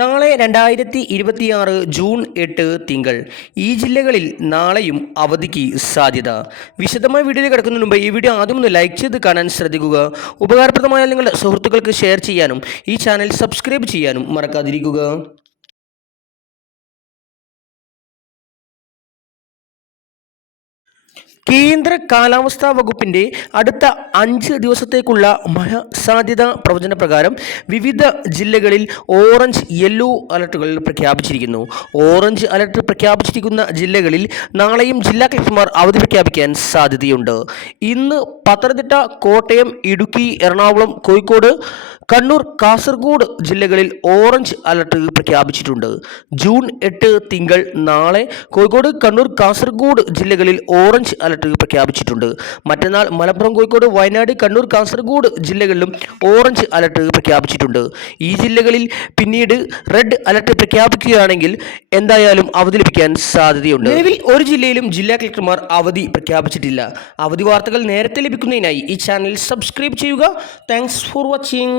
നാളെ 2026 ജൂൺ 8 തിങ്കൾ ഈ ജില്ലകളിൽ നാളെയും അവധിക്ക് സാധ്യത. വിശദമായ വീഡിയോയിൽ കിടക്കുന്നതിന് മുമ്പ് ഈ വീഡിയോ ആദ്യം ഒന്ന് ലൈക്ക് ചെയ്ത് കാണാൻ ശ്രദ്ധിക്കുക. ഉപകാരപ്രദമായ നിങ്ങളുടെ സുഹൃത്തുക്കൾക്ക് ഷെയർ ചെയ്യാനും ഈ ചാനൽ സബ്സ്ക്രൈബ് ചെയ്യാനും മറക്കാതിരിക്കുക. കേന്ദ്ര കാലാവസ്ഥാ വകുപ്പിൻ്റെ അടുത്ത 5 ദിവസത്തേക്കുള്ള മഴ സാധ്യതാ പ്രവചന പ്രകാരം വിവിധ ജില്ലകളിൽ ഓറഞ്ച് യെല്ലോ അലർട്ടുകൾ പ്രഖ്യാപിച്ചിരിക്കുന്നു. ഓറഞ്ച് അലർട്ട് പ്രഖ്യാപിച്ചിരിക്കുന്ന ജില്ലകളിൽ നാളെയും ജില്ലാ കളക്ടർമാർ അവധി പ്രഖ്യാപിക്കാൻ സാധ്യതയുണ്ട്. ഇന്ന് പത്തനംതിട്ട, കോട്ടയം, ഇടുക്കി, എറണാകുളം, കോഴിക്കോട്, കണ്ണൂർ, കാസർഗോഡ് ജില്ലകളിൽ ഓറഞ്ച് അലർട്ട് പ്രഖ്യാപിച്ചിട്ടുണ്ട്. ജൂൺ 8 തിങ്കൾ നാളെ കോഴിക്കോട്, കണ്ണൂർ, കാസർഗോഡ് ജില്ലകളിൽ ഓറഞ്ച് അലർട്ട് പ്രഖ്യാപിച്ചിട്ടുണ്ട്. മറ്റന്നാൾ മലപ്പുറം, കോഴിക്കോട്, വയനാട്, കണ്ണൂർ, കാസർഗോഡ് ജില്ലകളിലും ഓറഞ്ച് അലർട്ട് പ്രഖ്യാപിച്ചിട്ടുണ്ട്. ഈ ജില്ലകളിൽ പിന്നീട് റെഡ് അലർട്ട് പ്രഖ്യാപിക്കുകയാണെങ്കിൽ എന്തായാലും അവധി ലഭിക്കാൻ സാധ്യതയുണ്ട്. നിലവിൽ ഒരു ജില്ലയിലും ജില്ലാ കളക്ടർമാർ അവധി പ്രഖ്യാപിച്ചിട്ടില്ല. അവധി വാർത്തകൾ നേരത്തെ ലഭിക്കുന്നതിനായി ഈ ചാനൽ സബ്സ്ക്രൈബ് ചെയ്യുക. Thanks for watching.